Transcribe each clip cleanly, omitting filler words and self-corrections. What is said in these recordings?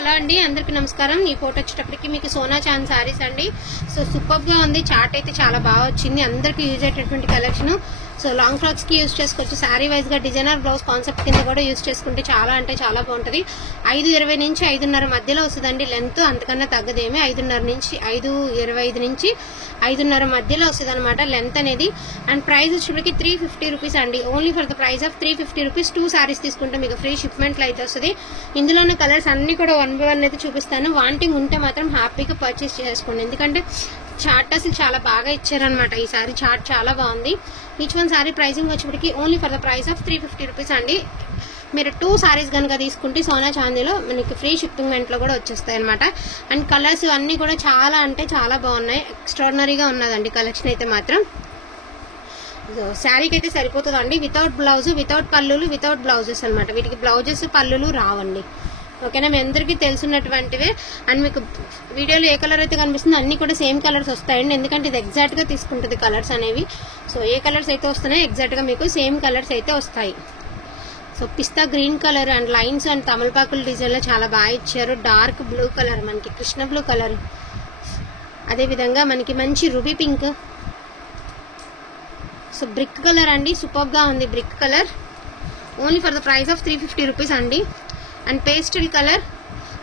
Hello అండి, అందరికీ నమస్కారం. ఈ ఫోటో వచ్చేటప్పటికి మీకు సోనా చాంద్ సారీస్ అండి. సో సూపర్ గా ఉంది. చార్ట్ అయితే చాలా బాగా వచ్చింది. అందరికీ యూజ్ అయ్యేటటువంటి కలెక్షన్. సో లాంగ్ ఫ్రాక్స్ కి యూజ్ చేసుకోవచ్చు. శారీ వైజ్ గా డిజైనర్ బ్లౌజ్ కాన్సెప్ట్ కింద కూడా యూజ్ చేసుకుంటే చాలా అంటే చాలా బాగుంటది. 5:20 నుంచి 5:30 మధ్యలో వస్తుందండి లెంత్, అంతకన్నా తగ్గదేమి. 5:30 నుంచి 5:25 నుంచి 5:30 మధ్యలో వస్తుంది అనమాట లెంత్ అనేది. అండ్ ప్రైస్ వచ్చేటప్పటికి 350 రూపీస్ అండి. Only for the price of 350 rupees 2 saris తీసుకుంటే మీకు ఫ్రీ షిప్మెంట్ లో అయితే వస్తుంది. ఇందులోనే కలర్స్ అన్ని కూడా 1 by 1 అయితే చూపిస్తాను. వాంటింగ్ ఉంటే మాత్రం హ్యాపీగా పర్చేస్ చేసుకోండి. ఎందుకంటే చార్ట్ అసలు చాలా బాగా ఇచ్చారనమాట. ఈ సారీ చార్ట్ చాలా బాగుంది. ఈచ్ వన్ సారీ ప్రైసింగ్ వచ్చేప్పటికి only for the price of 350 rupees అండి. మీరు 2 సారీస్ కనుక తీసుకుంటే సోనా చాందీలో మనకి ఫ్రీ షిప్పింగ్ లో కూడా వచ్చేస్తాయి అనమాట. అండ్ కలర్స్ అన్ని కూడా చాలా అంటే చాలా బాగున్నాయి. ఎక్స్ట్రాడినరీగా ఉన్నదండి కలెక్షన్ అయితే మాత్రం. శారీకి అయితే సరిపోతుందండి. వితౌట్ బ్లౌజ్, వితౌట్ పల్లులు, వితౌట్ బ్లౌజెస్ అనమాట. వీటికి బ్లౌజెస్ పల్లులు రావండి. ఓకేనా, మీ అందరికీ తెలుసున్నటువంటివే. అండ్ మీకు వీడియోలో ఏ కలర్ అయితే కనిపిస్తుందో అన్ని కూడా సేమ్ కలర్స్ వస్తాయండి. ఎందుకంటే ఇది ఎగ్జాక్ట్ గా తీసుకుంటుంది కలర్స్ అనేవి. సో ఏ కలర్స్ అయితే వస్తున్నాయో ఎగ్జాక్ట్ గా మీకు సేమ్ కలర్స్ అయితే వస్తాయి. So pista green colour and lines and తమలపాకుల డిజైన్ లో చాలా బాగా ఇచ్చారు. డార్క్ బ్లూ కలర్, మనకి కృష్ణ బ్లూ కలర్, అదే విధంగా మనకి మంచి ruby pink. So brick colour అండి, సూపర్ గా ఉంది brick colour. Only for the price of 350 rupees అండి. And pastel colour.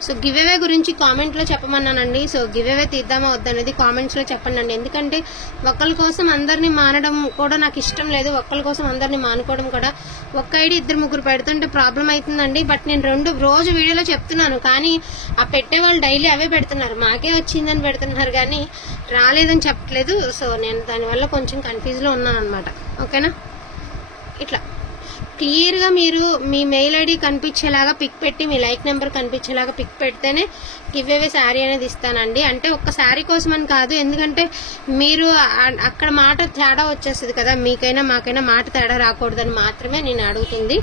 So give away గురించి కామెంట్ లో చెప్పమన్నానండి. సో గివ్ అవే తీద్దామా వద్దనేది కామెంట్స్ లో చెప్పండి అండి. ఎందుకంటే ఒక్కరి కోసం అందరినీ మానడం కూడా నాకు ఇష్టం లేదు. ఒక్కరి కోసం అందరినీ మానుకోవడం కూడా. ఒక్క ఐడి 2-3 పెడుతుంటే ప్రాబ్లం అవుతుందండి. బట్ నేను రోజు వీడియోలో చెప్తున్నాను, కానీ ఆ పెట్టే వాళ్ళు డైలీ అవే పెడుతున్నారు. మాకే వచ్చిందని పెడుతున్నారు కానీ రాలేదని చెప్పట్లేదు. సో నేను దానివల్ల కొంచెం కన్ఫ్యూజ్ లో ఉన్నాను అనమాట. ఓకేనా, ఇట్లా క్లియర్ గా మీరు మీ మెయిల్ ఐడి కనిపించేలాగా పిక్ పెట్టి, మీ లైక్ నెంబర్ కనిపించేలాగా పిక్ పెడితేనే గివ్ అవే శారీ అనేది ఇస్తానండి. అంటే ఒక్క శారీ కోసం అని కాదు, ఎందుకంటే మీరు అక్కడ మాట తేడా వచ్చేస్తుంది కదా, మీకైనా మాకైనా మాట తేడా రాకూడదని మాత్రమే నేను అడుగుతుంది.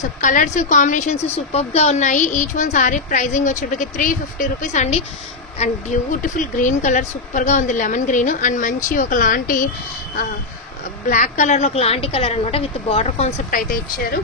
సో కలర్స్ కాంబినేషన్స్ సూపర్ గా ఉన్నాయి. ఈచ్ వన్ సారీ ప్రైజింగ్ వచ్చేప్పటికి 350 రూపీస్ అండి. And beautiful green colour super గా ఉంది, లెమన్ గ్రీన్. అండ్ మంచి ఒకలాంటి బ్లాక్ కలర్ లో ఒకలాంటి కలర్ అనమాట, విత్ బార్డర్ కాన్సెప్ట్ అయితే ఇచ్చారు.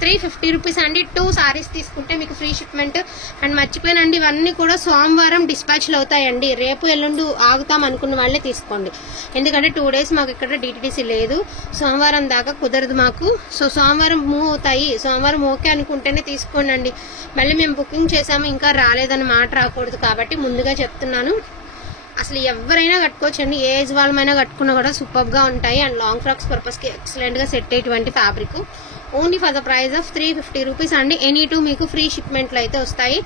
350 రూపీస్ అండి. 2 సారీస్ తీసుకుంటే మీకు ఫ్రీ షిప్మెంట్. అండ్ మర్చిపోయానండి, ఇవన్నీ కూడా సోమవారం డిస్పాచ్లు అవుతాయండి. రేపు ఎల్లుండి ఆగుతాం అనుకున్న వాళ్ళే తీసుకోండి. ఎందుకంటే 2 days మాకు ఇక్కడ డిటిడిసి లేదు. సోమవారం దాకా కుదరదు మాకు. సో సోమవారం మూవ్ అవుతాయి. సోమవారం ఓకే అనుకుంటేనే తీసుకోండి అండి. మళ్ళీ మేము బుకింగ్ చేసాము ఇంకా రాలేదని మాట రాకూడదు కాబట్టి ముందుగా చెప్తున్నాను. అసలు ఎవరైనా కట్టుకోవచ్చండి, ఏ ఏజ్ వాళ్ళమైనా కట్టుకున్నా కూడా సూపర్ గా ఉంటాయి. అండ్ లాంగ్ ఫ్రాక్స్ పర్పస్ కి ఎక్సలెంట్ గా సెట్ అయ్యేటువంటి fabric. Only for the price of 350 rupees అండి. ఎనీ 2 మీకు ఫ్రీ షిప్మెంట్లు అయితే వస్తాయి.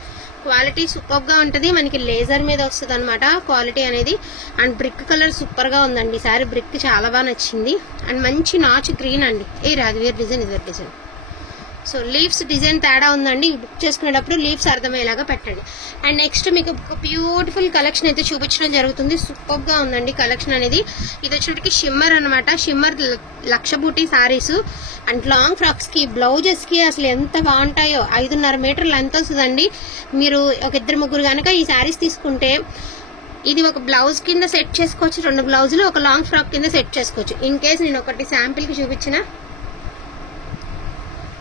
క్వాలిటీ సూపర్ గా ఉంటది. మనకి లేజర్ మీద వస్తుంది అనమాట క్వాలిటీ అనేది. అండ్ బ్రిక్ కలర్ సూపర్ గా ఉందండి. సారీ బ్రిక్ చాలా బాగా నచ్చింది. అండ్ మంచి నాచు గ్రీన్ అండి. ఏ రాదు, వేర్ డిజైన్ ఇదే డిజైన్. సో లీవ్స్ డిజైన్ తేడా ఉందండి. బుక్ చేసుకునేటప్పుడు లీవ్స్ అర్థమయ్యేలాగా పెట్టండి. అండ్ నెక్స్ట్ మీకు ఒక బ్యూటిఫుల్ కలెక్షన్ అయితే చూపించడం జరుగుతుంది. సూపర్ గా ఉందండి కలెక్షన్ అనేది. ఇది వచ్చేటికి షిమ్మర్ అనమాట. షిమ్మర్ లక్ష బూటీ సారీస్ అండ్ లాంగ్ ఫ్రాక్స్ కి బ్లౌజెస్ కి అసలు ఎంత బాగుంటాయో. 5.5 మీటర్లు ఎంత వస్తుందండి. మీరు ఒక 2-3 కనుక ఈ సారీస్ తీసుకుంటే ఇది ఒక బ్లౌజ్ కింద సెట్ చేసుకోవచ్చు, 2 బ్లౌజులు ఒక లాంగ్ ఫ్రాక్ కింద సెట్ చేసుకోవచ్చు. ఇన్ కేస్ నేను ఒకటి శాంపిల్ కి చూపించిన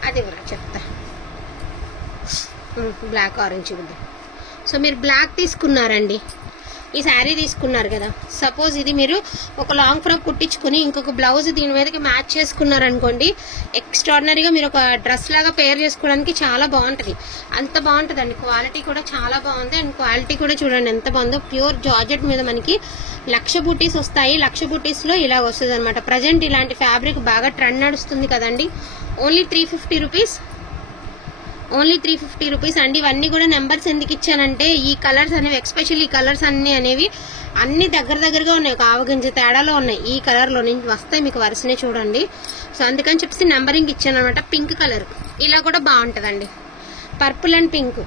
అది కూడా చెప్తా. బ్లాక్ ఆరెంజ్ ఉంది. సో మీరు బ్లాక్ తీసుకున్నారండి, ఈ శారీ తీసుకున్నారు కదా. సపోజ్ ఇది మీరు ఒక లాంగ్ ఫ్రాక్ కుట్టించుకుని ఇంకొక బ్లౌజ్ దీని మీదకి మ్యాచ్ చేసుకున్నారనుకోండి, ఎక్స్ట్రాడినరీగా మీరు ఒక డ్రెస్ లాగా పేర్ చేసుకోవడానికి చాలా బాగుంటది. అంత బాగుంటదండి. క్వాలిటీ కూడా చాలా బాగుంది. అండ్ క్వాలిటీ కూడా చూడండి ఎంత బాగుందో. ప్యూర్ జార్జెట్ మీద మనకి లక్ష బూటీస్ వస్తాయి. లక్ష బూటీస్ లో ఇలా వస్తుంది అనమాట. ప్రజెంట్ ఇలాంటి ఫ్యాబ్రిక్ బాగా ట్రెండ్ నడుస్తుంది కదండి. Only 350 rupees. ఓన్లీ 350 రూపీస్ అండి. ఇవన్నీ కూడా నెంబర్స్ ఎందుకు ఇచ్చానంటే ఈ కలర్స్ అనేవి, ఎక్స్పెషల్లీ ఈ కలర్స్ అనేవి అన్ని దగ్గరగా ఉన్నాయి. ఒక ఆవగింజ తేడాలో ఉన్నాయి. ఈ కలర్ లో నుంచి వస్తాయి మీకు వరుసనే చూడండి. సో అందుకని చెప్పేసి నెంబరింగ్ ఇచ్చాను అనమాట. పింక్ కలర్ ఇలా కూడా బాగుంటదండి. పర్పుల్ అండ్ పింక్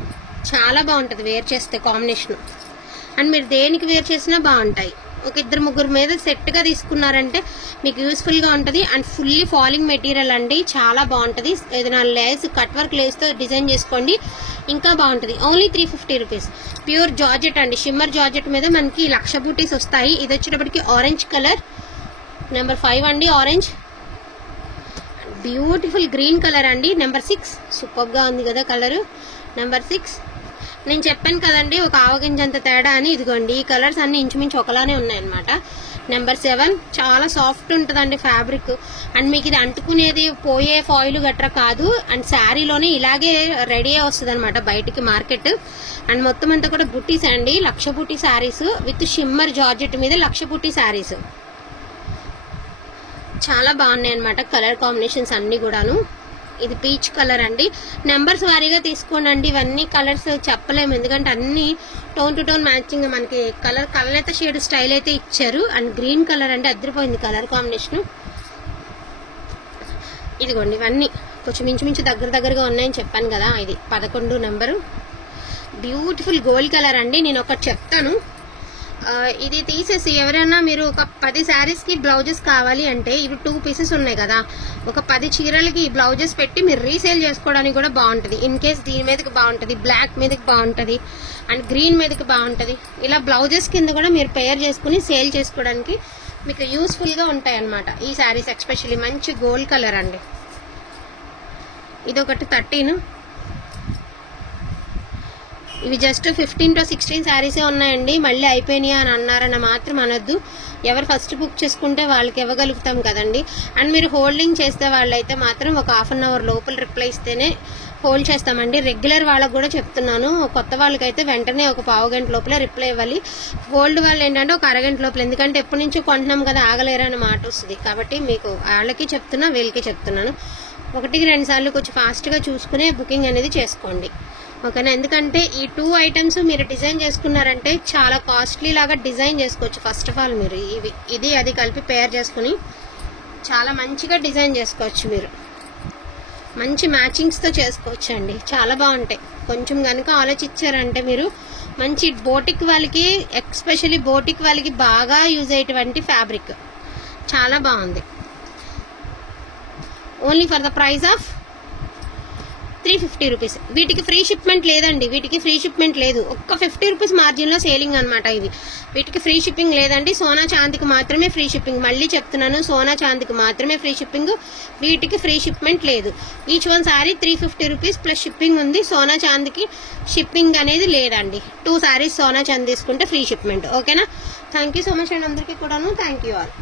చాలా బాగుంటది వేర్ చేస్తే కాంబినేషన్. అండ్ మీరు దేనికి వేర్ చేసినా బాగుంటాయి. ఒక 2-3 మీద సెట్ గా తీసుకున్నారంటే మీకు యూస్ఫుల్ గా ఉంటది. అండ్ ఫుల్లీ ఫాలింగ్ మెటీరియల్ అండి, చాలా బాగుంటది. ఏదైనా లేస్ కట్ వర్క్ లేస్ తో డిజైన్ చేసుకోండి, ఇంకా బాగుంటది. Only 350 rupees. ప్యూర్ జార్జెట్ అండి. షిమ్మర్ జార్జెట్ మీద మనకి లక్ష బూటీస్ వస్తాయి. ఇది వచ్చేటప్పటికి ఆరెంజ్ కలర్, నెంబర్ 5 అండి ఆరెంజ్. బ్యూటిఫుల్ గ్రీన్ కలర్ అండి, నెంబర్ 6. సూపర్ గా ఉంది కదా కలర్, నెంబర్ 6. నేను చెప్పాను కదండి ఒక ఆవగింజంత తేడా అని. ఇదిగోండి ఈ కలర్స్ అన్ని ఇంచుమించు ఒకలానే ఉన్నాయన్నమాట. నెంబర్ 7 చాలా సాఫ్ట్ ఉంటుందండి ఫ్యాబ్రిక్. అండ్ మీకు ఇది అంటుకునేది పోయే ఫాయిల్ గట్రా కాదు. అండ్ శారీలోనే ఇలాగే రెడీ వస్తుంది అనమాట బయటికి మార్కెట్. అండ్ మొత్తం అంతా కూడా బుట్టీస్ అండి, లక్ష బుట్టి శారీస్ విత్ షిమ్మర్ జార్జెట్ మీద లక్ష బుట్టి శారీస్. చాలా బాగున్నాయి అనమాట కలర్ కాంబినేషన్స్ అన్ని కూడాను. ఇది పీచ్ కలర్ అండి. నెంబర్స్ వారీగా తీసుకోండి. ఇవన్నీ కలర్స్ చెప్పలేము ఎందుకంటే అన్ని టోన్ టు టోన్ మ్యాచింగ్ మనకి కలర్ షేడ్ స్టైల్ అయితే ఇచ్చారు. అండ్ గ్రీన్ కలర్ అంటే అదిరిపోయింది కలర్ కాంబినేషన్. ఇదిగోండి ఇవన్నీ కొంచెం ఇంచుమించు దగ్గరగా ఉన్నాయని చెప్పాను కదా. ఇది 11 నెంబరు. బ్యూటిఫుల్ గోల్డ్ కలర్ అండి. నేను ఒకటి చెప్తాను, ఇది తీసేసి ఎవరైనా మీరు ఒక 10 శారీస్ కి బ్లౌజెస్ కావాలి అంటే ఇవి 2 పీసెస్ ఉన్నాయి కదా, ఒక 10 చీరలకి బ్లౌజెస్ పెట్టి మీరు రీసేల్ చేసుకోవడానికి కూడా బాగుంటుంది. ఇన్ కేస్ దీని మీదకి బాగుంటుంది, బ్లాక్ మీదకి బాగుంటుంది, అండ్ గ్రీన్ మీదకి బాగుంటుంది. ఇలా బ్లౌజెస్ కింద కూడా మీరు పేర్ చేసుకుని సేల్ చేసుకోవడానికి మీకు యూస్ఫుల్ గా ఉంటాయి అన్నమాట ఈ శారీస్. ఎస్పెషల్లీ మంచి గోల్డ్ కలర్ అండి. ఇది ఒకటి 13. ఇవి జస్ట్ 15 to 16 శారీసే ఉన్నాయండి. మళ్ళీ అయిపోయినాయి అని అన్నారన్న మాత్రం అనొద్దు. ఎవరు ఫస్ట్ బుక్ చేసుకుంటే వాళ్ళకి ఇవ్వగలుగుతాం కదండి. అండ్ మీరు హోల్డింగ్ చేస్తే వాళ్ళైతే మాత్రం ఒక హాఫ్ అన్ అవర్ లోపల రిప్లై ఇస్తేనే హోల్డ్ చేస్తామండి. రెగ్యులర్ వాళ్ళకు కూడా చెప్తున్నాను, కొత్త వాళ్ళకైతే వెంటనే ఒక పావు గంట లోపల రిప్లై ఇవ్వాలి. ఓల్డ్ వాళ్ళు ఏంటంటే ఒక అరగంట లోపల, ఎందుకంటే ఎప్పటి నుంచో కొంటున్నాం కదా ఆగలేరన్న మాట వస్తుంది. కాబట్టి మీకు వాళ్ళకి చెప్తున్నా వీళ్ళకి చెప్తున్నాను, 1-2 సార్లు కొంచెం ఫాస్ట్గా చూసుకునే బుకింగ్ అనేది చేసుకోండి ఓకేనా. ఎందుకంటే ఈ 2 ఐటమ్స్ మీరు డిజైన్ చేసుకున్నారంటే చాలా కాస్ట్లీ లాగా డిజైన్ చేసుకోవచ్చు. ఫస్ట్ ఆఫ్ ఆల్ మీరు ఇది అది కలిపి పేర్ చేసుకుని చాలా మంచిగా డిజైన్ చేసుకోవచ్చు. మీరు మంచి మ్యాచింగ్స్తో చేసుకోవచ్చు అండి, చాలా బాగుంటాయి. కొంచెం కనుక ఆలోచించారంటే మీరు మంచి బోటిక్ వాళ్ళకి, ఎస్పెషల్లీ బోటిక్ వాళ్ళకి బాగా యూజ్ అయ్యేటువంటి ఫ్యాబ్రిక్ చాలా బాగుంది. Only for the price of 350 rupees. వీటికి ఫ్రీ షిప్మెంట్ లేదండి, వీటికి ఫ్రీ షిప్మెంట్ లేదు. ఒక్క 50 రూపీస్ మార్జిన్ లో సేలింగ్ అనమాట ఇది. వీటికి ఫ్రీ షిప్పింగ్ లేదండి, సోనా చాందికి మాత్రమే ఫ్రీ షిప్పింగ్. మళ్ళీ చెప్తున్నాను, సోనా చాందికి మాత్రమే ఫ్రీ షిప్పింగ్, వీటికి ఫ్రీ షిప్మెంట్ లేదు. Each one sorry 350 rupees plus shipping ఉంది. సోనా చాందికి షిప్పింగ్ అనేది లేదండి. 2 సారీస్ సోనా చాంద్ తీసుకుంటే ఫ్రీ షిప్మెంట్ ఓకేనా. థ్యాంక్ యూ సో మచ్ అండి అందరికీ కూడాను. Thank you all.